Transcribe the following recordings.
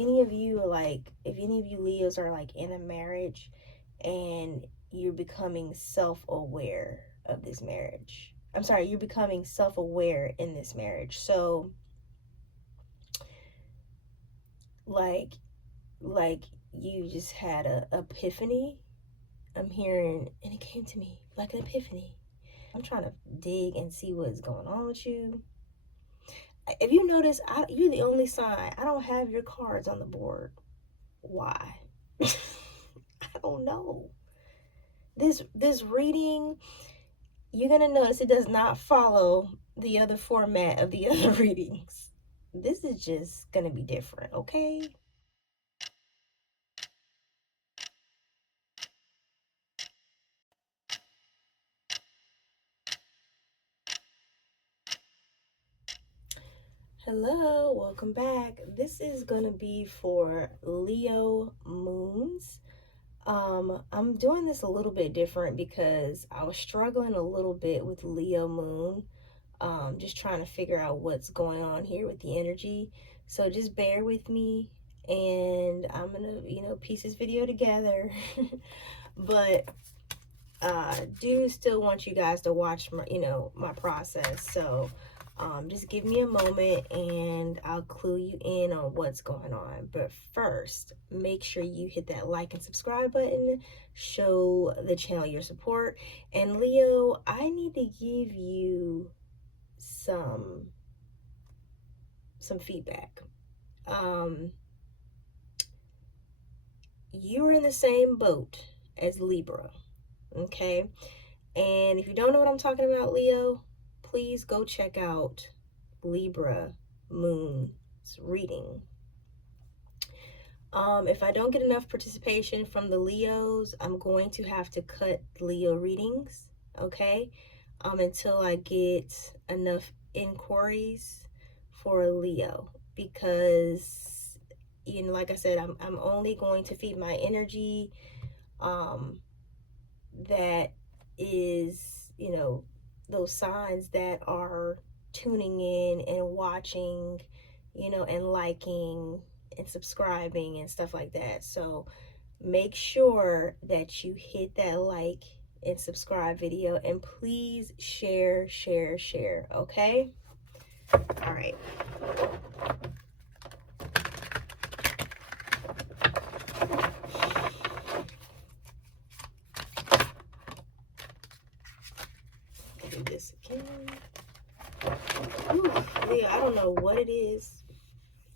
any of you are like, if any of you Leos are like in a marriage and you're becoming self-aware of this marriage. I'm sorry, you're becoming self-aware in this marriage. So like you just had a epiphany. I'm hearing, and it came to me like an epiphany. I'm trying to dig and see what's going on with you. If you notice, you're the only sign. I don't have your cards on the board. Why? I don't know. This reading, you're gonna notice it does not follow the other format of the other readings. This is just gonna be different, okay? Hello, welcome back. This is gonna be for Leo moons. I'm doing this a little bit different because I was struggling a little bit with Leo moon. Just trying to figure out what's going on here with the energy. So just bear with me, and I'm gonna, piece this video together. But do still want you guys to watch my, my process. So just give me a moment and I'll clue you in on what's going on. But first, make sure you hit that like and subscribe button. Show the channel your support. And Leo, I need to give you some feedback. You're in the same boat as Libra, okay? And if you don't know what I'm talking about, Leo, please go check out Libra Moon's reading. If I don't get enough participation from the Leos, I'm going to have to cut Leo readings, okay? Until I get enough inquiries for a Leo, because like I said, I'm only going to feed my energy that is, those signs that are tuning in and watching, and liking and subscribing and stuff like that. So make sure that you hit that like and subscribe video, and please share, okay? All right. Do this again. Ooh, Leah, I don't know what it is.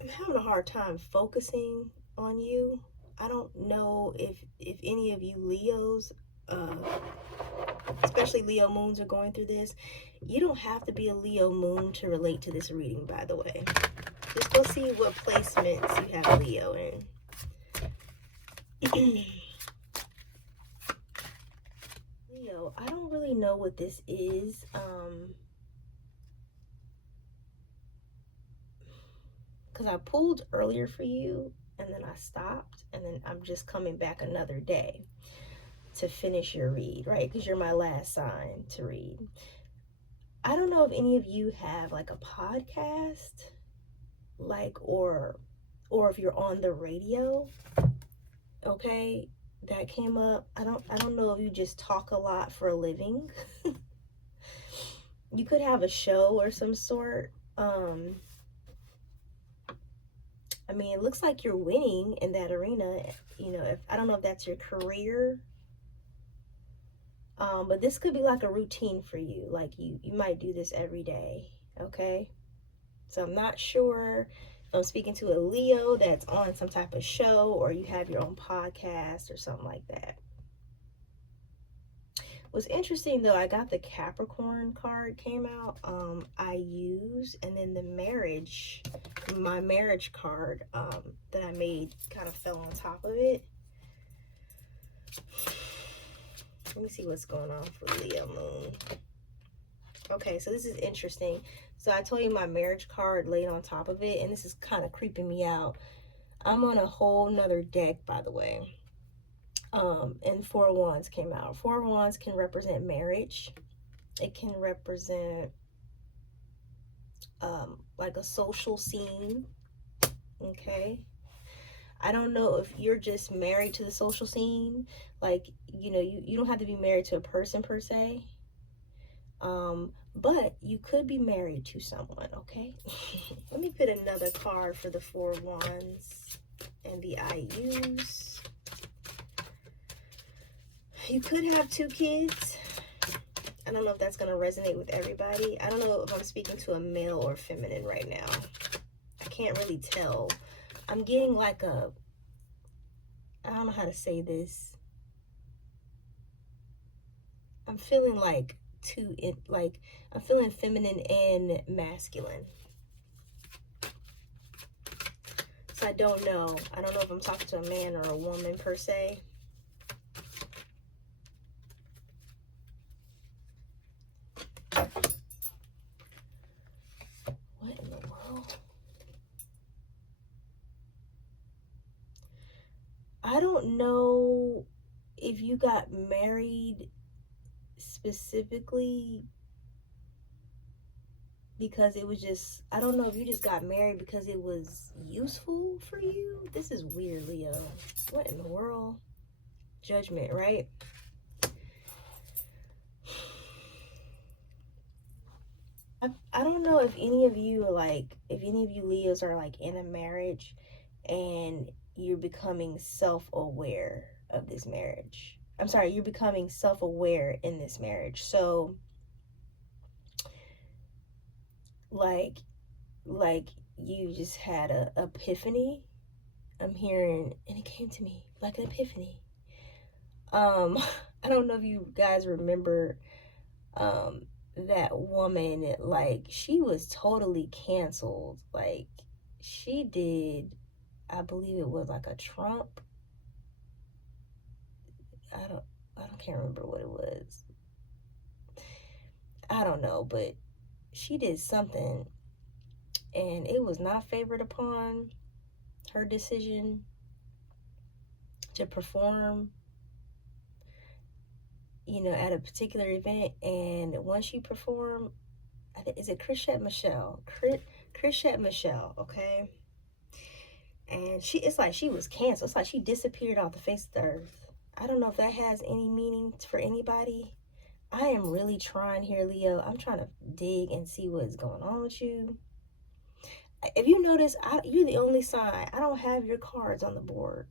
I'm having a hard time focusing on you. I don't know if any of you Leos, especially Leo moons, are going through this. You don't have to be a Leo moon to relate to this reading, by the way. Just go see what placements you have Leo in. Leo, I don't really know what this is. Because I pulled earlier for you and then I stopped, and then I'm just coming back another day to finish your read, right? Because you're my last sign to read. I don't know if any of you have like a podcast, like, or if you're on the radio, okay? That came up. I don't know if you just talk a lot for a living. You could have a show or some sort. I mean, it looks like you're winning in that arena. If I don't know if that's your career, but this could be like a routine for you. Like you might do this every day, okay? So I'm not sure if I'm speaking to a Leo that's on some type of show, or you have your own podcast or something like that. What's interesting though, I got the Capricorn card came out. I used, and then my marriage card that I made kind of fell on top of it. Let me see what's going on for Leo moon. Okay, so this is interesting. So I told you my marriage card laid on top of it, and this is kind of creeping me out. I'm on a whole nother deck, by the way. And Four of Wands came out. Four of Wands can represent marriage. It can represent like a social scene, okay? I don't know if you're just married to the social scene. Like, you don't have to be married to a person per se. But you could be married to someone, okay? Let me put another card for the Four of Wands and the IUs. You could have 2 kids. I don't know if that's going to resonate with everybody. I don't know if I'm speaking to a male or feminine right now. I can't really tell. I'm getting like a, I don't know how to say this. I'm feeling like I'm feeling feminine and masculine. So I don't know. I don't know if I'm talking to a man or a woman per se. What in the world? I don't know if you got married specifically because it was just, I don't know if you just got married because it was useful for you. This is weird, Leo. What in the world? Judgment, right? I don't know if any of you are like, if any of you Leos are like in a marriage and you're becoming self-aware of this marriage. I'm sorry, you're becoming self-aware in this marriage. So like you just had a epiphany. I'm hearing, and it came to me like an epiphany. I don't know if you guys remember that woman, like she was totally canceled. Like she did, I believe it was like a Trump. I can't remember what it was. I don't know, but she did something and it was not favored upon her decision to perform, at a particular event. And once you perform, I think, is it Chrisette Michelle? Chrisette Michelle, okay? And it's like she was canceled. It's like she disappeared off the face of the earth. I don't know if that has any meaning for anybody. I am really trying here, Leo. I'm trying to dig and see what's going on with you. If you notice, you're the only sign. I don't have your cards on the board.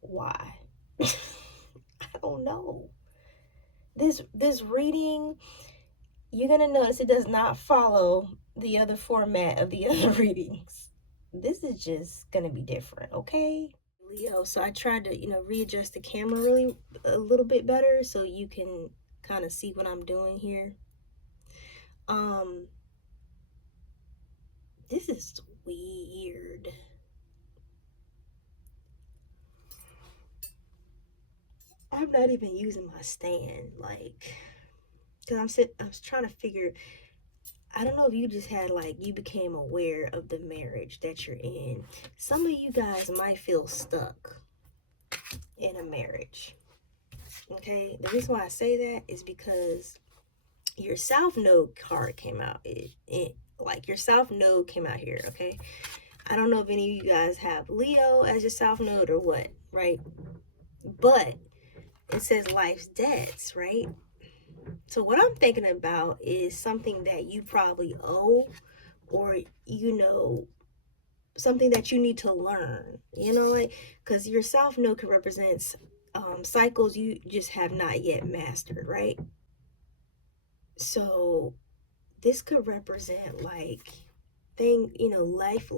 Why? I don't know. This reading, you're going to notice it does not follow the other format of the other readings. This is just going to be different, okay? Leo, so I tried to, readjust the camera really a little bit better so you can kind of see what I'm doing here. This is weird. I'm not even using my stand, like, because I was trying to figure, I don't know if you just had, like, you became aware of the marriage that you're in. Some of you guys might feel stuck in a marriage, okay? The reason why I say that is because your South Node card came out. Like, your South Node came out here, okay? I don't know if any of you guys have Leo as your South Node or what, right? But it says life's debts, right? So what I'm thinking about is something that you probably owe, or something that you need to learn, like, because your South Node could represent cycles you just have not yet mastered, right? So this could represent like life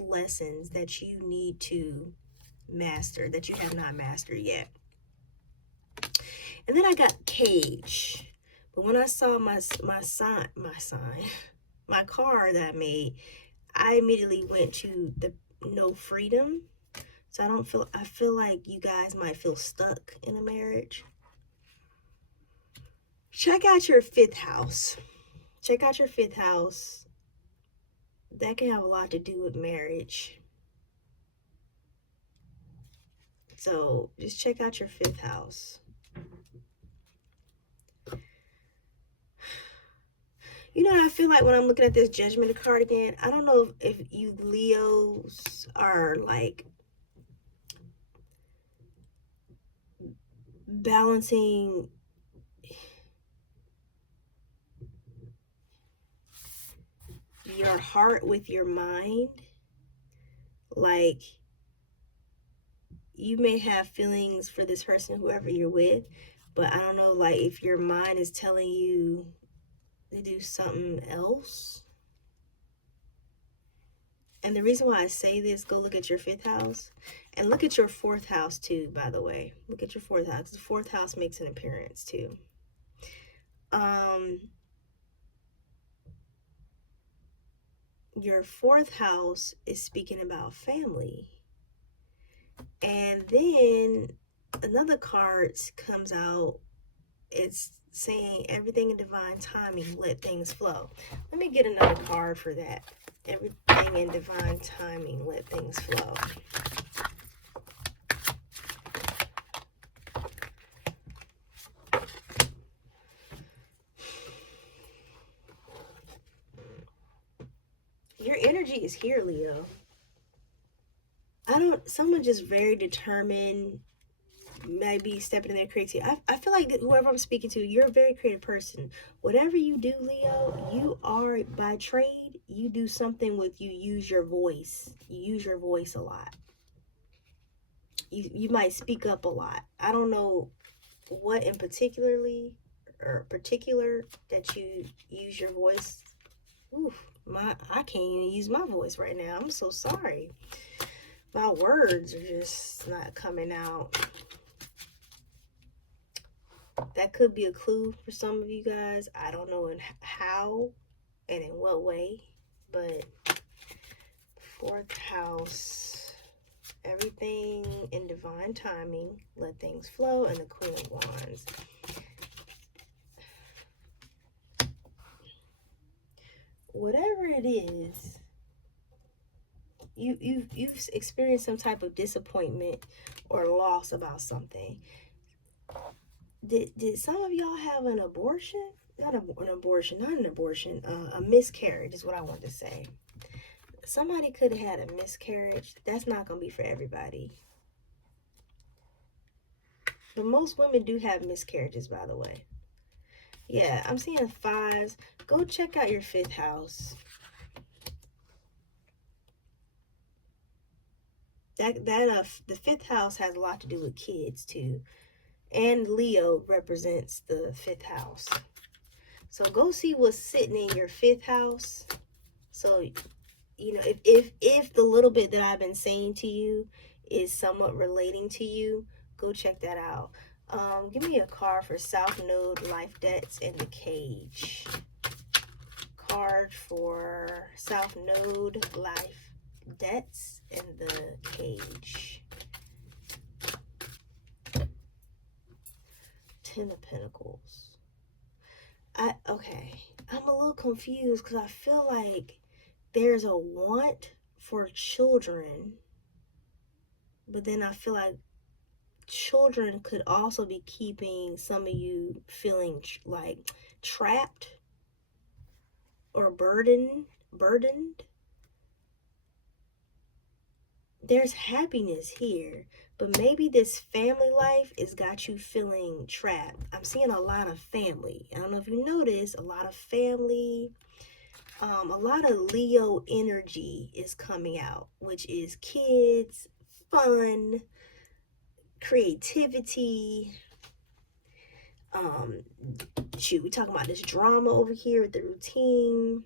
lessons that you need to master, that you have not mastered yet. And then I got cage. But when I saw my card that I made, I immediately went to the no freedom. So I feel like you guys might feel stuck in a marriage. Check out your 5th house. Check out your 5th house. That can have a lot to do with marriage. So just check out your 5th house. I feel like when I'm looking at this Judgment card again, I don't know if you Leos are like balancing your heart with your mind. Like, you may have feelings for this person, whoever you're with, but I don't know, like, if your mind is telling you to do something else. And the reason why I say this, go look at your 5th house and look at your 4th house too, by the way. Look at your 4th house. The 4th house makes an appearance too. Your 4th house is speaking about family. And then another card comes out. It's saying everything in divine timing, let things flow. Let me get another card for that. Everything in divine timing, let things flow. Your energy is here, Leo. Someone just very determined, maybe stepping in their creativity. I feel like whoever I'm speaking to, you're a very creative person. Whatever you do, Leo, you are, by trade, you do something with, you use your voice. You use your voice a lot. You might speak up a lot. I don't know what in particular that you use your voice. Oof, I can't even use my voice right now. I'm so sorry. My words are just not coming out. That could be a clue for some of you guys. I don't know in how and in what way, but 4th house, everything in divine timing, let things flow, and the Queen of Wands. Whatever it is, you've experienced some type of disappointment or loss about something. Did some of y'all have an abortion? Not an abortion, a miscarriage is what I want to say. Somebody could have had a miscarriage. That's not going to be for everybody. But most women do have miscarriages, by the way. Yeah, I'm seeing 5s. Go check out your 5th house. The 5th house has a lot to do with kids too, and Leo represents the 5th house. So go see what's sitting in your 5th house. So, you know, if the little bit that I've been saying to you is somewhat relating to you, go check that out. Give me a card for South Node, life debts, and the cage. Card for South Node, life debts, and the cage. 10 of Pentacles. Okay, I'm a little confused because I feel like there's a want for children, but then I feel like children could also be keeping some of you feeling like trapped or burdened. There's happiness here, but maybe this family life has got you feeling trapped. I'm seeing a lot of family. I don't know if you notice, a lot of family. A lot of Leo energy is coming out, which is kids, fun, creativity. We talking about this drama over here with the routine.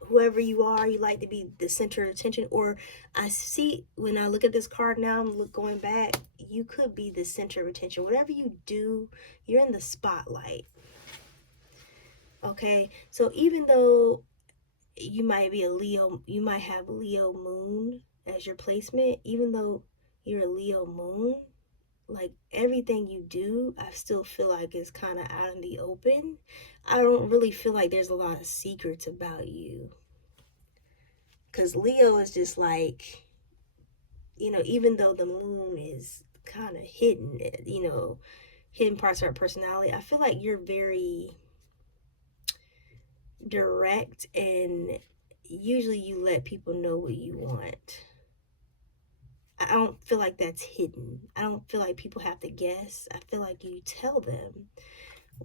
Whoever you are, you like to be the center of attention. Or I see, when I look at this card now, I'm going back, you could be the center of attention. Whatever you do, you're in the spotlight. Okay, so even though you might be a Leo, you might have Leo moon as your placement, even though you're a Leo moon, like everything you do, I still feel like is kind of out in the open. I don't really feel like there's a lot of secrets about you, because Leo is just like, you know, even though the moon is kind of hidden, you know, hidden parts of our personality, I feel like you're very direct, and usually you let people know what you want. I don't feel like that's hidden. I don't feel like people have to guess. I feel like you tell them.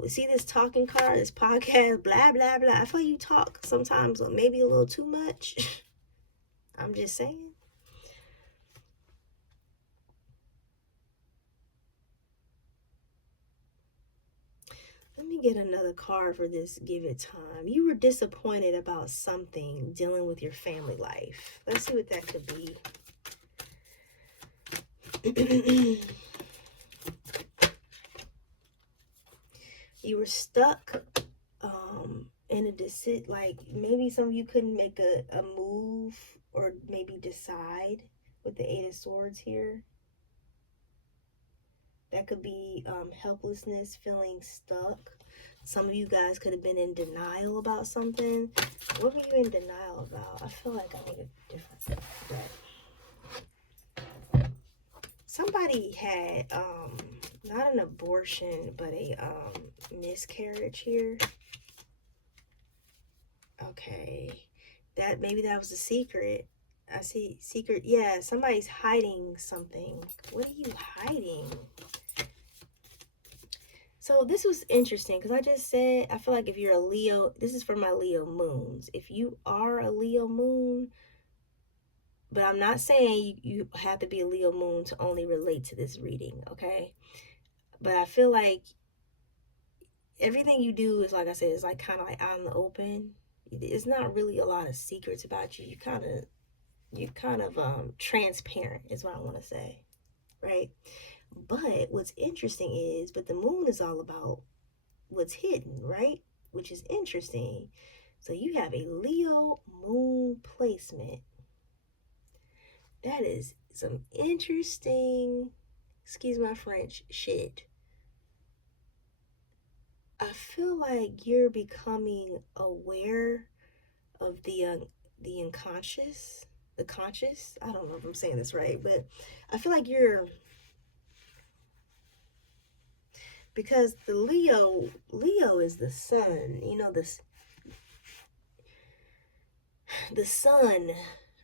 See this talking card, this podcast, blah, blah, blah. I feel like you talk sometimes maybe a little too much. I'm just saying. Let me get another card for this. Give it time. You were disappointed about something dealing with your family life. Let's see what that could be. You were stuck in a decision, like maybe some of you couldn't make a move or maybe decide with the Eight of Swords here. That could be helplessness, feeling stuck. Some of you guys could have been in denial about something. What were you in denial about? I feel like I need a different deck. Somebody had not an abortion, but a miscarriage here. Okay. Maybe that was a secret. I see secret. Yeah, somebody's hiding something. What are you hiding? So this was interesting because I just said, I feel like if you're a Leo, this is for my Leo moons. If you are a Leo moon, but I'm not saying you have to be a Leo moon to only relate to this reading, okay? But I feel like everything you do is, like I said, is like kind of like out in the open. It's not really a lot of secrets about you. You're kind of transparent is what I want to say, right? But what's interesting is, but the moon is all about what's hidden, right? Which is interesting. So you have a Leo moon placement. That is some interesting, excuse my French, shit. I feel like you're becoming aware of the unconscious, the conscious. I don't know if I'm saying this right, but I feel like because the Leo is the sun. You know, the sun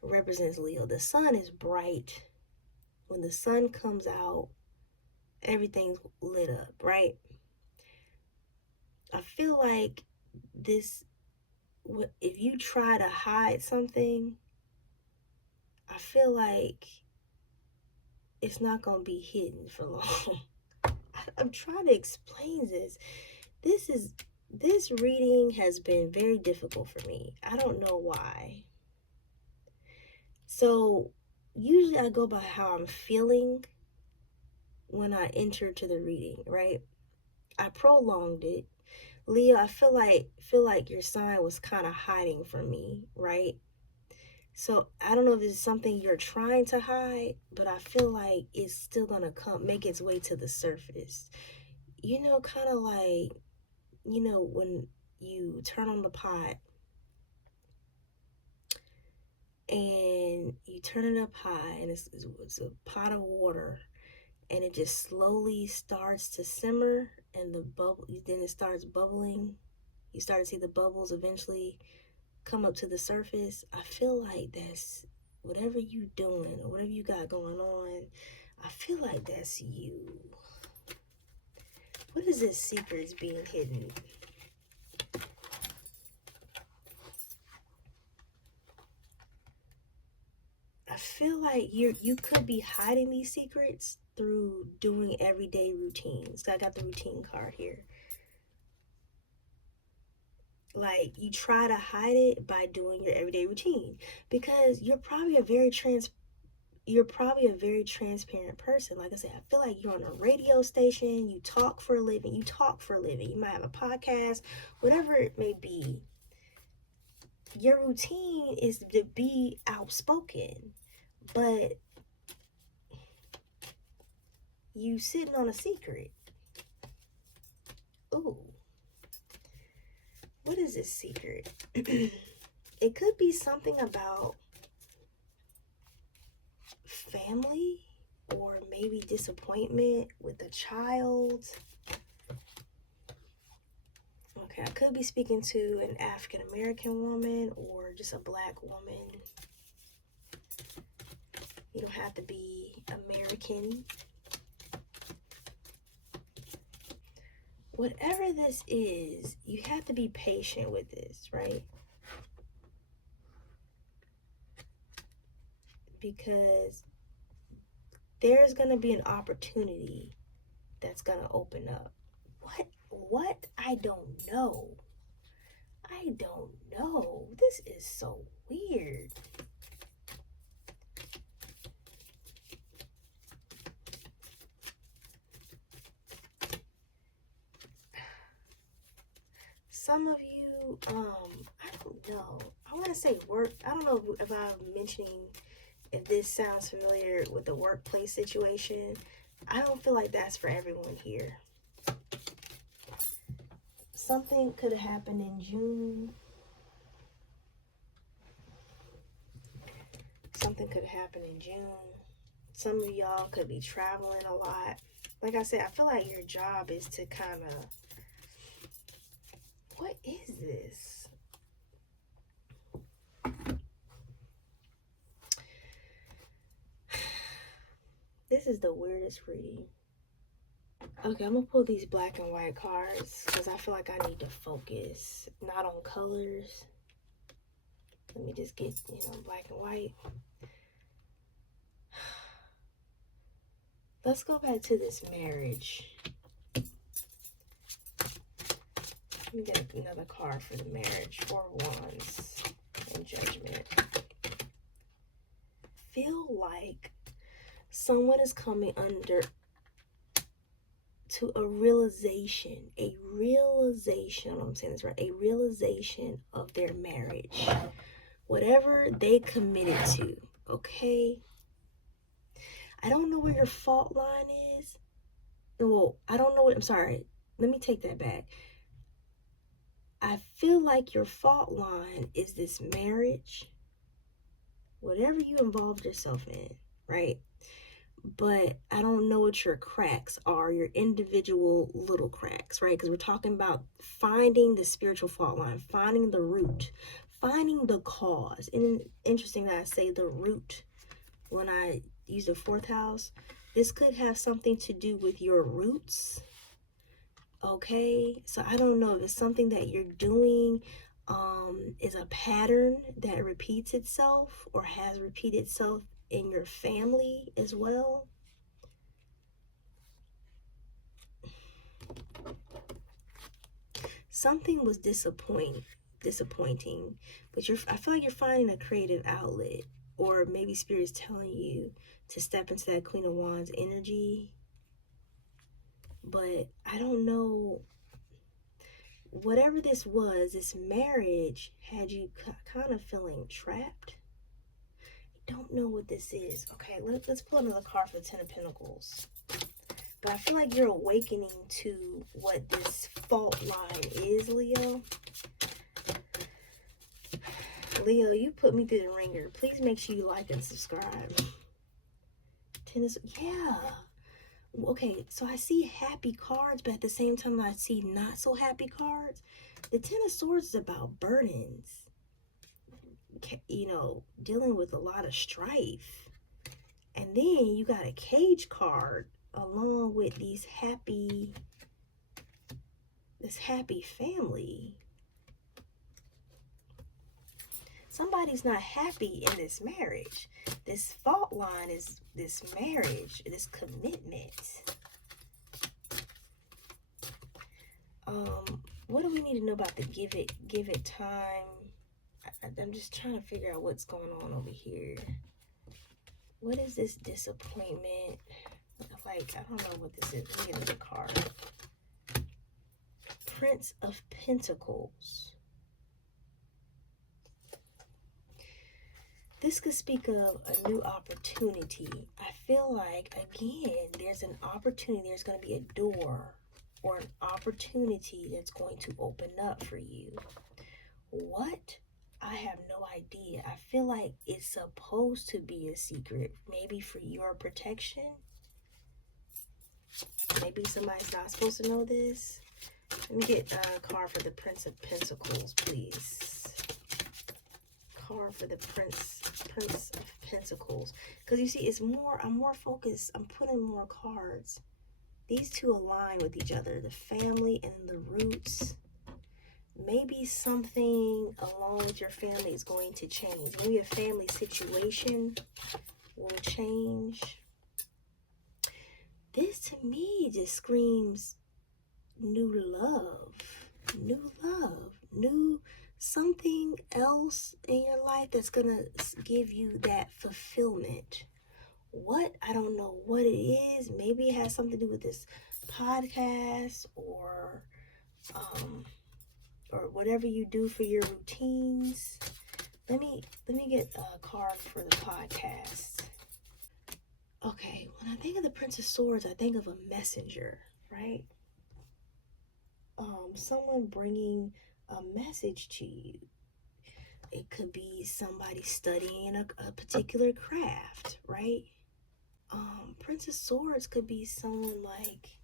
represents Leo. The sun is bright. When the sun comes out, everything's lit up, right? I feel like if you try to hide something, I feel like it's not going to be hidden for long. I'm trying to explain this. This reading has been very difficult for me. I don't know why. So usually I go by how I'm feeling when I enter to the reading, right? I prolonged it. Leo, I feel like your sign was kind of hiding from me, right? So I don't know if it's something you're trying to hide, but I feel like it's still gonna make its way to the surface. You know, kind of like, when you turn on the pot and you turn it up high and it's a pot of water and it just slowly starts to simmer and then it starts bubbling. You start to see the bubbles eventually come up to the surface. I feel like that's whatever you doing or whatever you got going on. I feel like that's you. What is this secrets being hidden? I feel like you could be hiding these secrets through doing everyday routines. So I got the routine card here. Like you try to hide it by doing your everyday routine because you're probably a very transparent person. Like I said, I feel like you're on a radio station, you talk for a living, you might have a podcast, whatever it may be. Your routine is to be outspoken, but you sitting on a secret. Ooh, what is this secret? It could be something about family or maybe disappointment with a child. Okay, I could be speaking to an African American woman or just a black woman. You don't have to be American. Whatever this is, you have to be patient with this, right? Because there's going to be an opportunity that's going to open up. What? I don't know. I don't know. This is so weird. Some of you, I don't know. I want to say work. I don't know if I'm mentioning, if this sounds familiar with the workplace situation. I don't feel like that's for everyone here. Something could have happened in June. Something could have happened in June. Some of y'all could be traveling a lot. Like I said, I feel like your job is to kind of... What is this? This is the weirdest reading. Okay, I'm gonna pull these black and white cards because I feel like I need to focus, not on colors. Let me just get, black and white. Let's go back to this marriage. Let me get another card for the marriage. 4 of Wands and Judgment. Feel like someone is coming under to a realization, I'm saying this right, a realization of their marriage. Whatever they committed to, okay? I don't know where your fault line is. Well, I don't know what, I'm sorry. Let me take that back. I feel like your fault line is this marriage. Whatever you involved yourself in, right? But I don't know what your cracks are, your individual little cracks, right? Because we're talking about finding the spiritual fault line, finding the root, finding the cause. And interesting that I say the root when I use the 4th house. This could have something to do with your roots, okay? So I don't know if it's something that you're doing is a pattern that repeats itself or has repeated itself in your family as well. Something was disappointing, but I feel like you're finding a creative outlet, or maybe Spirit's telling you to step into that Queen of Wands energy. But I don't know, whatever this was, this marriage had you kind of feeling trapped. Don't know what this is. Okay, let's pull another card for the 10 of Pentacles. But I feel like you're awakening to what this fault line is, Leo. Leo, you put me through the ringer. Please make sure you like and subscribe. Yeah. Okay, so I see happy cards, but at the same time I see not so happy cards. The 10 of Swords is about burdens. Dealing with a lot of strife. And then you got a Cage card along with this happy family. Somebody's not happy in this marriage. This fault line is this marriage, this commitment. What do we need to know about the give it time? I'm just trying to figure out what's going on over here. What is this disappointment? Like, I don't know what this is. Let me get another card. Prince of Pentacles. This could speak of a new opportunity. I feel like, again, there's an opportunity. There's going to be a door or an opportunity that's going to open up for you. What? I have no idea. I feel like it's supposed to be a secret, maybe for your protection. Maybe somebody's not supposed to know this. Let me get a card for the Prince of Pentacles, please. card for the Prince of Pentacles. Because you see, it's more, I'm more focused. I'm putting more cards. These two align with each other. The family and the roots. Maybe something along with your family is going to change. Maybe a family situation will change. This to me just screams new love, new something else in your life that's gonna give you that fulfillment. What? I don't know what it is. Maybe it has something to do with this podcast or whatever you do for your routines. Let me get a card for the podcast. Okay, when I think of the Prince of Swords, I think of a messenger, right? Someone bringing a message to you. It could be somebody studying a particular craft, right? Prince of Swords could be someone like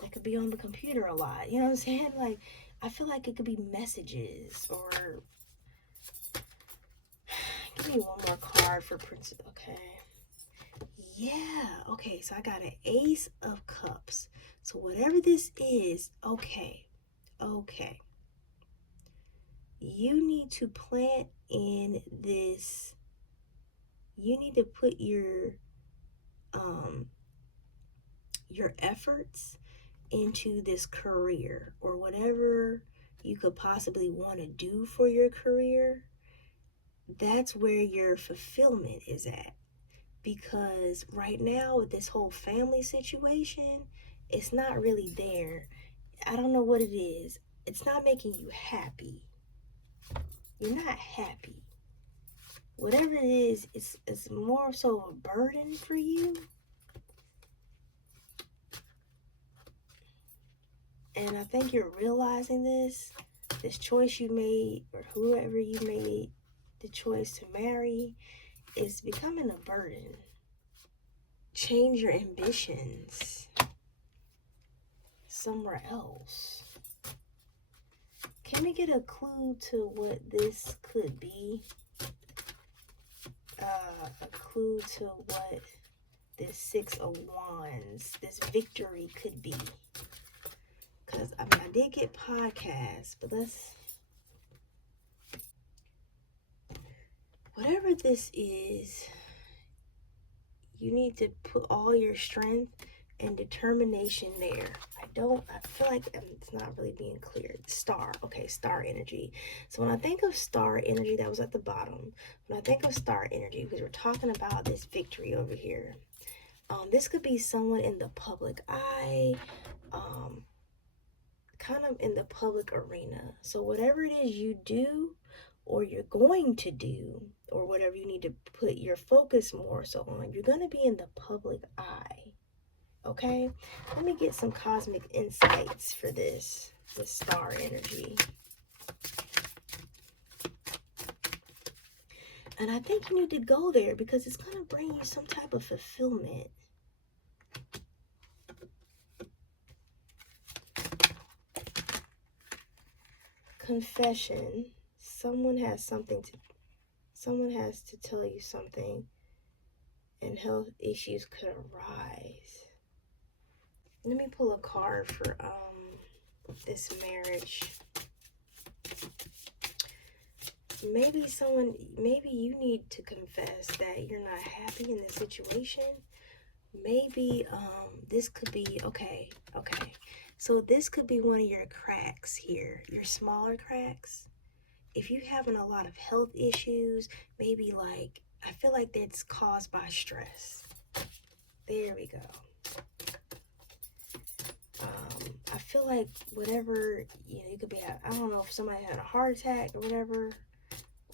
that could be on the computer a lot. You know what I'm saying? Like, I feel like it could be messages or. Give me one more card for Prince. Okay. Yeah. Okay. So I got an Ace of Cups. So whatever this is, okay. You need to plant in this. You need to put your efforts into this career or whatever you could possibly want to do for your career. That's where your fulfillment is at. Because right now with this whole family situation, it's not really there. I don't know what it is. It's not making you happy. You're not happy. Whatever it is, it's more so a burden for you. And I think you're realizing this choice you made, or whoever you made the choice to marry, is becoming a burden. Change your ambitions somewhere else. Can we get a clue to what this could be? A clue to what this Six of Wands, this victory could be. Because, I mean, I did get podcasts, but let's... Whatever this is, you need to put all your strength and determination there. I feel like it's not really being clear. Star, okay, star energy. So when I think of star energy, that was at the bottom. When I think of star energy, because we're talking about this victory over here, this could be someone in the public eye, kind of in the public arena. So whatever it is you do or you're going to do, or whatever you need to put your focus more so on, you're going to be in the public eye. Okay, let me get some cosmic insights for this star energy. And I think you need to go there because it's going to bring you some type of fulfillment. Confession. Someone has to tell you something, and health issues could arise. Let me pull a card for this marriage. Maybe you need to confess that you're not happy in the situation. Maybe this could be okay. So this could be one of your cracks here, your smaller cracks. If you're having a lot of health issues, maybe like, I feel like that's caused by stress. There we go. I feel like whatever, you could be, I don't know if somebody had a heart attack or whatever,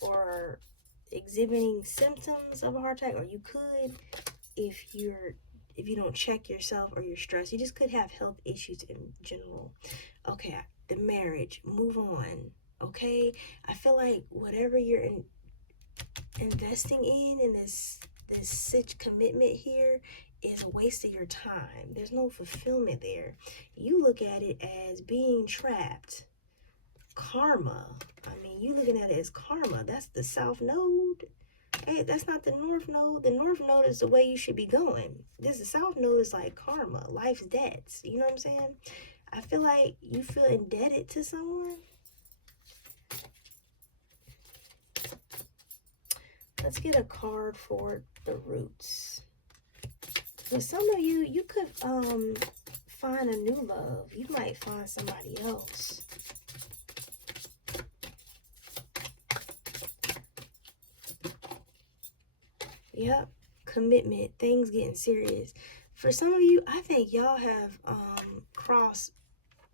or exhibiting symptoms of a heart attack, or you could, if you don't check yourself or you're stressed, you just could have health issues in general. Okay, the marriage, move on. Okay, I feel like whatever you're investing in this commitment here is a waste of your time. There's no fulfillment there. You look at it as being trapped. karma. I mean, you looking at it as karma. That's the south node. Hey, that's not the north node. The north node is the way you should be going. This the south node is like karma, life's debts. You know what I'm saying? I feel like you feel indebted to someone. Let's get a card for the roots. For some of you, you could find a new love. You might find somebody else. Yep, commitment, things getting serious. For some of you, I think y'all have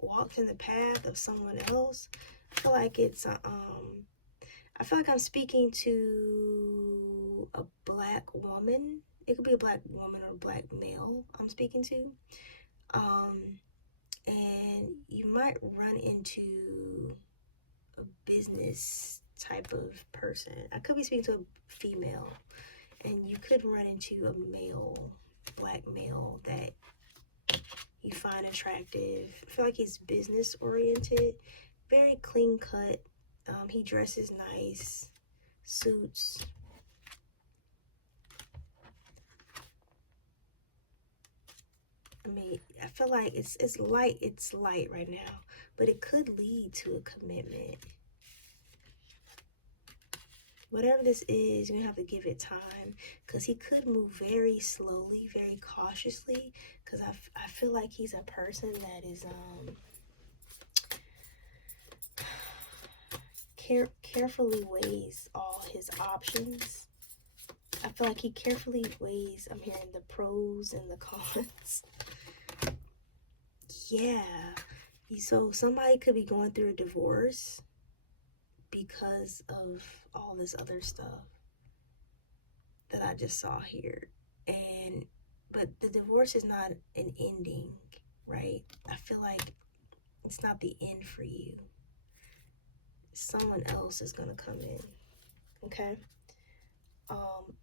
walked in the path of someone else. I feel like it's I feel like I'm speaking to a black woman. It could be a black woman or a black male I'm speaking to. And you might run into a business type of person. I could be speaking to a female, and you could run into a male, black male that you find attractive. I feel like he's business oriented, very clean cut. He dresses nice, suits. I mean, I feel like it's light right now, but it could lead to a commitment. Whatever this is, you're gonna have to give it time, because he could move very slowly, very cautiously, because I feel like he's a person that is carefully weighs all his options. I feel like he carefully weighs, I'm hearing the pros and the cons. Yeah, so somebody could be going through a divorce because of all this other stuff that I just saw here. But the divorce is not an ending, right? I feel like it's not the end for you. Someone else is gonna come in, okay?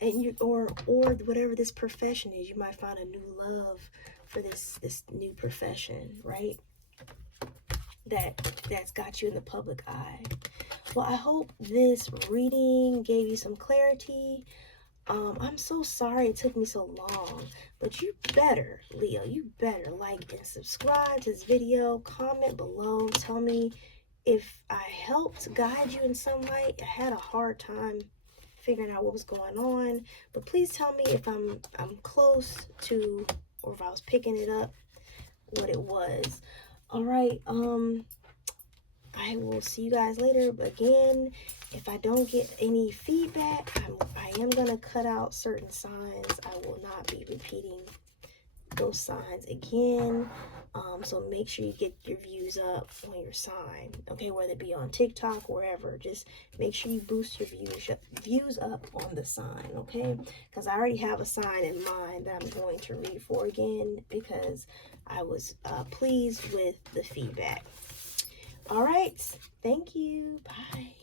And you or whatever this profession is, you might find a new love for this new profession, right? That's got you in the public eye. Well, I hope this reading gave you some clarity. I'm so sorry it took me so long, but you better, Leo, you better like and subscribe to this video. Comment below, tell me if I helped guide you in some way. I had a hard time figuring out what was going on, but please tell me if I'm close to, or if I was picking it up, what it was. All right, I will see you guys later. But again, if I don't get any feedback, I am gonna cut out certain signs. I will not be repeating those signs again. So make sure you get your views up on your sign, okay? Whether it be on TikTok, wherever, just make sure you boost your views up on the sign, okay? Because I already have a sign in mind that I'm going to read for again, because I was pleased with the feedback. All right, thank you. Bye.